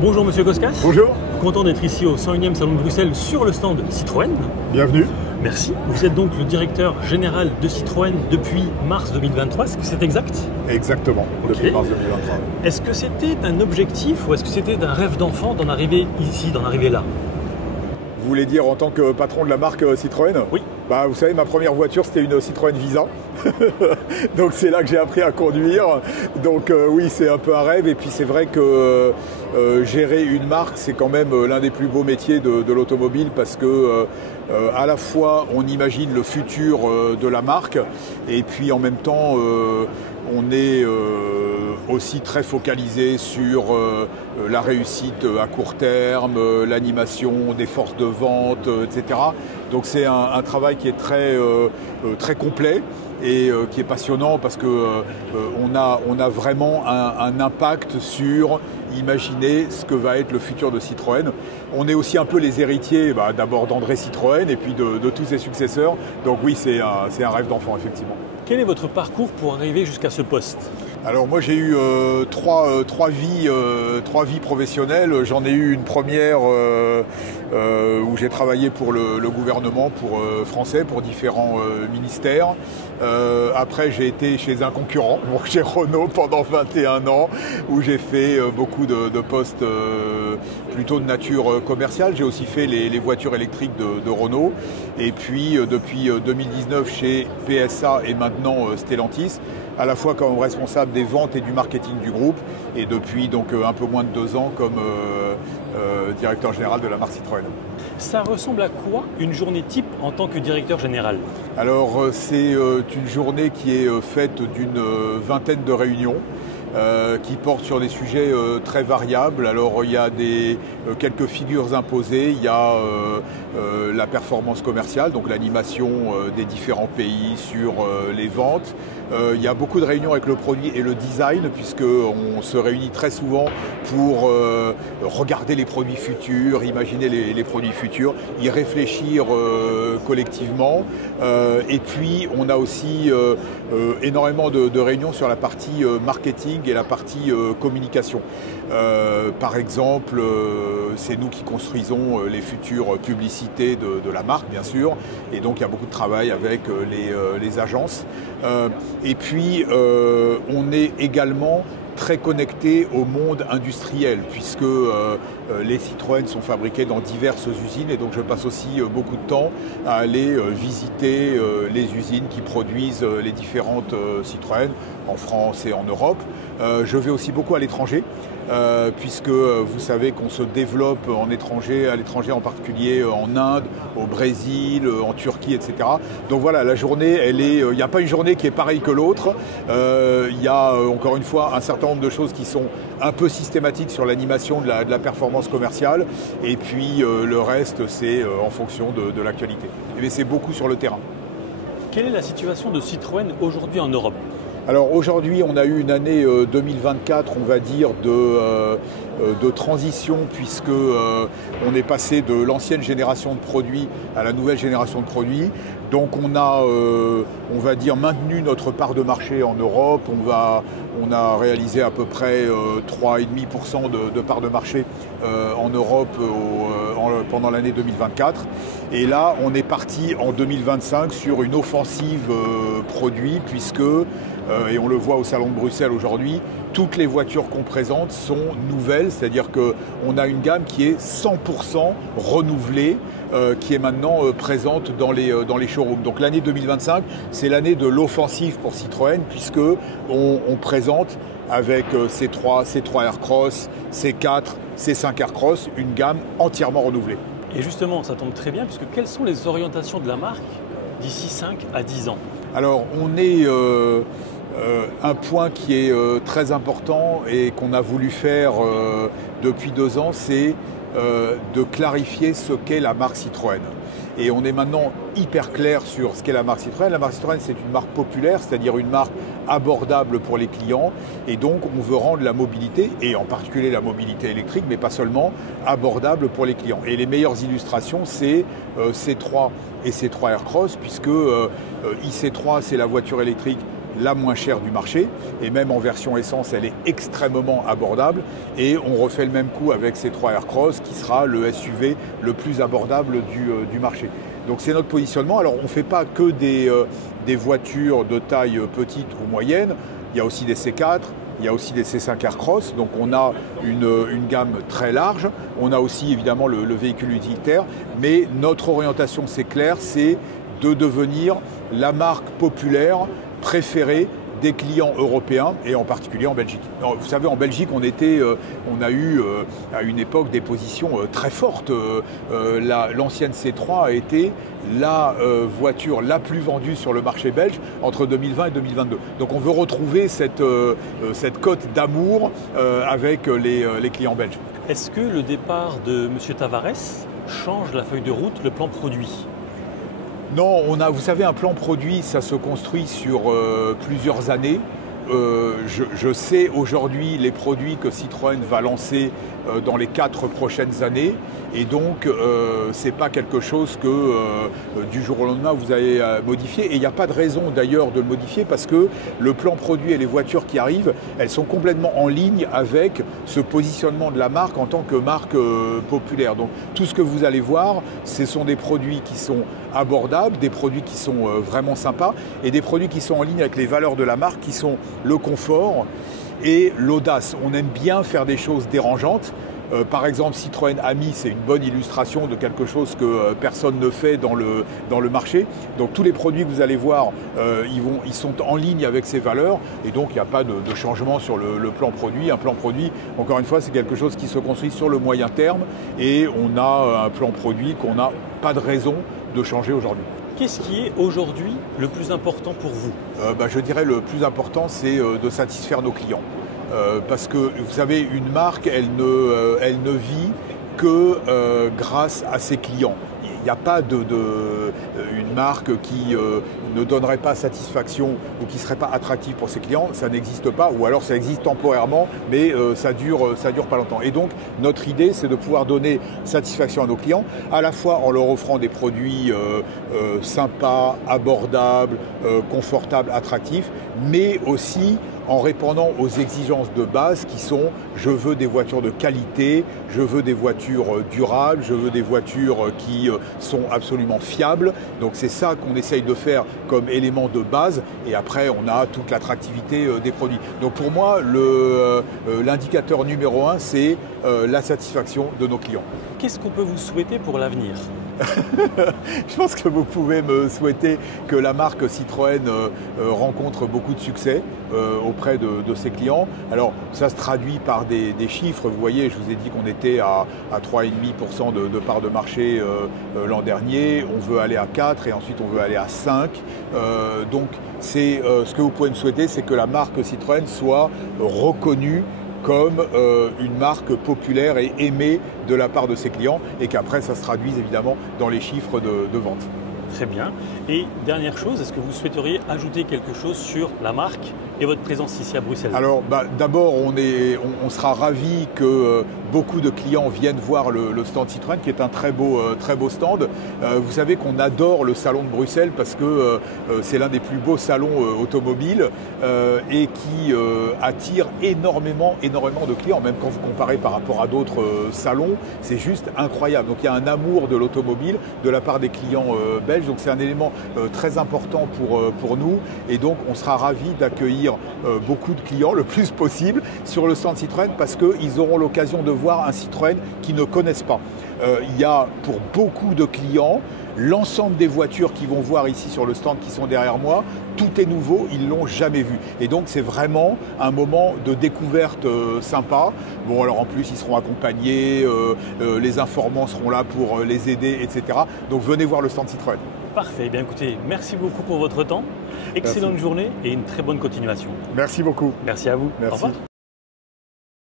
Bonjour Monsieur Koskas. Bonjour. Content d'être ici au 101e Salon de Bruxelles sur le stand Citroën. Bienvenue. Merci. Vous êtes donc le directeur général de Citroën depuis mars 2023, est-ce que c'est exact? Exactement, depuis mars 2023. Est-ce que c'était un objectif ou est-ce que c'était un rêve d'enfant d'en arriver ici, d'en arriver là? Vous voulez dire en tant que patron de la marque Citroën? Oui. Bah, vous savez, ma première voiture, c'était une Citroën Visa. Donc c'est là que j'ai appris à conduire. Donc oui, c'est un peu un rêve. Et puis c'est vrai que gérer une marque, c'est quand même l'un des plus beaux métiers de l'automobile parce que à la fois on imagine le futur de la marque et puis en même temps on est aussi très focalisé sur la réussite à court terme, l'animation des forces de vente, etc. Donc c'est un travail qui est très complet et qui est passionnant parce que on a vraiment un impact sur imaginer ce que va être le futur de Citroën. On est aussi un peu les héritiers d'abord d'André Citroën et puis de tous ses successeurs. Donc oui, c'est un rêve d'enfant, effectivement. Quel est votre parcours pour arriver jusqu'à ce poste? Alors moi j'ai eu trois vies professionnelles. J'en ai eu une première où j'ai travaillé pour le gouvernement français, pour différents ministères. Après j'ai été chez un concurrent, chez Renault pendant 21 ans, où j'ai fait beaucoup de postes plutôt de nature commerciale. J'ai aussi fait les voitures électriques de Renault. Et puis depuis 2019 chez PSA et maintenant Stellantis, à la fois comme responsable des ventes et du marketing du groupe, et depuis donc un peu moins de 2 ans comme directeur général de la marque Citroën. Ça ressemble à quoi une journée type en tant que directeur général? Alors c'est une journée qui est faite d'une vingtaine de réunions qui portent sur des sujets très variables. Alors il y a quelques figures imposées, il y a la performance commerciale, donc l'animation des différents pays sur les ventes. Il y a beaucoup de réunions avec le produit et le design, puisqu'on se réunit très souvent pour regarder les produits futurs, imaginer les produits futurs, y réfléchir collectivement. Et puis on a aussi énormément de réunions sur la partie marketing et la partie communication. Par exemple, c'est nous qui construisons les futures publicités de la marque, bien sûr, et donc il y a beaucoup de travail avec les agences. Et puis, on est également très connecté au monde industriel puisque les Citroën sont fabriqués dans diverses usines et donc je passe aussi beaucoup de temps à aller visiter les usines qui produisent les différentes Citroën en France et en Europe. Je vais aussi beaucoup à l'étranger puisque vous savez qu'on se développe à l'étranger en particulier en Inde, au Brésil, en Turquie, etc. Donc voilà, la journée, il n'y a pas une journée qui est pareille que l'autre. Il y a encore une fois un certain nombre de choses qui sont un peu systématiques sur l'animation de la performance commerciale et puis le reste c'est en fonction de l'actualité. Mais c'est beaucoup sur le terrain. Quelle est la situation de Citroën aujourd'hui en Europe? Alors aujourd'hui, on a eu une année 2024, on va dire, de transition puisque on est passé de l'ancienne génération de produits à la nouvelle génération de produits. Donc on va dire, maintenu notre part de marché en Europe. On a réalisé à peu près 3,5% de part de marché en Europe pendant l'année 2024. Et là, on est parti en 2025 sur une offensive produit puisque et on le voit au Salon de Bruxelles aujourd'hui, toutes les voitures qu'on présente sont nouvelles, c'est-à-dire qu'on a une gamme qui est 100% renouvelée, qui est maintenant présente dans les showrooms. Donc l'année 2025, c'est l'année de l'offensive pour Citroën, puisque on présente avec C3 Aircross, C4, C5 Aircross, une gamme entièrement renouvelée. Et justement, ça tombe très bien, puisque quelles sont les orientations de la marque d'ici 5 à 10 ans? Alors on est... un point qui est très important et qu'on a voulu faire depuis 2 ans, c'est de clarifier ce qu'est la marque Citroën. Et on est maintenant hyper clair sur ce qu'est la marque Citroën. La marque Citroën, c'est une marque populaire, c'est-à-dire une marque abordable pour les clients. Et donc, on veut rendre la mobilité, et en particulier la mobilité électrique, mais pas seulement, abordable pour les clients. Et les meilleures illustrations, c'est C3 et C3 Aircross, puisque IC3, c'est la voiture électrique la moins chère du marché, et même en version essence, elle est extrêmement abordable, et on refait le même coup avec C3 Aircross, qui sera le SUV le plus abordable du marché. Donc c'est notre positionnement. Alors on ne fait pas que des voitures de taille petite ou moyenne, il y a aussi des C4, il y a aussi des C5 Aircross, donc on a une gamme très large. On a aussi évidemment le véhicule utilitaire, mais notre orientation, c'est clair, c'est de devenir la marque populaire préférée des clients européens et en particulier en Belgique. Alors, vous savez, en Belgique, on a eu à une époque des positions très fortes. L'ancienne C3 a été la voiture la plus vendue sur le marché belge entre 2020 et 2022. Donc on veut retrouver cette cote d'amour avec les clients belges. Est-ce que le départ de M. Tavares change la feuille de route, le plan produit ? Non, vous savez, un plan produit, ça se construit sur plusieurs années. Je sais aujourd'hui les produits que Citroën va lancer dans les 4 prochaines années, et donc c'est pas quelque chose que du jour au lendemain vous allez modifier, et il n'y a pas de raison d'ailleurs de le modifier, parce que le plan produit et les voitures qui arrivent, elles sont complètement en ligne avec ce positionnement de la marque en tant que marque populaire. Donc tout ce que vous allez voir, ce sont des produits qui sont abordables, des produits qui sont vraiment sympas, et des produits qui sont en ligne avec les valeurs de la marque, qui sont le confort et l'audace. On aime bien faire des choses dérangeantes. Par exemple, Citroën Ami, c'est une bonne illustration de quelque chose que personne ne fait dans le marché. Donc tous les produits que vous allez voir, ils sont en ligne avec ces valeurs, et donc il n'y a pas de changement sur le plan produit. Un plan produit, encore une fois, c'est quelque chose qui se construit sur le moyen terme, et on a un plan produit qu'on n'a pas de raison de changer aujourd'hui. Qu'est-ce qui est aujourd'hui le plus important pour vous ? Je dirais le plus important, c'est de satisfaire nos clients. Parce que, vous savez, une marque, elle ne vit que grâce à ses clients. Il n'y a pas une marque qui ne donnerait pas satisfaction ou qui ne serait pas attractive pour ses clients, ça n'existe pas, ou alors ça existe temporairement, mais ça dure pas longtemps. Et donc notre idée, c'est de pouvoir donner satisfaction à nos clients, à la fois en leur offrant des produits sympas, abordables, confortables, attractifs, mais aussi en répondant aux exigences de base qui sont: je veux des voitures de qualité, je veux des voitures durables, je veux des voitures qui sont absolument fiables. Donc c'est ça qu'on essaye de faire comme élément de base, et après on a toute l'attractivité des produits. Donc pour moi, l'indicateur numéro 1, c'est la satisfaction de nos clients. Qu'est-ce qu'on peut vous souhaiter pour l'avenir ? Je pense que vous pouvez me souhaiter que la marque Citroën rencontre beaucoup de succès auprès de ses clients. Alors ça se traduit par des chiffres. Vous voyez, je vous ai dit qu'on était à 3,5% de part de marché l'an dernier. On veut aller à 4 et ensuite on veut aller à 5. Donc c'est ce que vous pouvez me souhaiter, c'est que la marque Citroën soit reconnue comme une marque populaire et aimée de la part de ses clients, et qu'après ça se traduise évidemment dans les chiffres de vente. Très bien. Et dernière chose, est-ce que vous souhaiteriez ajouter quelque chose sur la marque et votre présence ici à Bruxelles? Alors d'abord, on sera ravis que beaucoup de clients viennent voir le stand Citroën, qui est un très beau stand. Vous savez qu'on adore le salon de Bruxelles parce que c'est l'un des plus beaux salons automobiles et qui attire énormément de clients. Même quand vous comparez par rapport à d'autres salons, c'est juste incroyable. Donc il y a un amour de l'automobile de la part des clients belges. Donc c'est un élément très important pour nous, et donc on sera ravis d'accueillir beaucoup de clients, le plus possible, sur le stand Citroën, parce qu'ils auront l'occasion de voir un Citroën qu'ils ne connaissent pas. Il y a pour beaucoup de clients l'ensemble des voitures qu'ils vont voir ici sur le stand qui sont derrière moi, tout est nouveau, ils ne l'ont jamais vu. Et donc c'est vraiment un moment de découverte sympa. Bon, alors en plus ils seront accompagnés, les informants seront là pour les aider, etc. Donc venez voir le stand Citroën. Parfait, eh bien écoutez, merci beaucoup pour votre temps. Excellente journée et une très bonne continuation. Merci beaucoup. Merci à vous. Merci. Au revoir.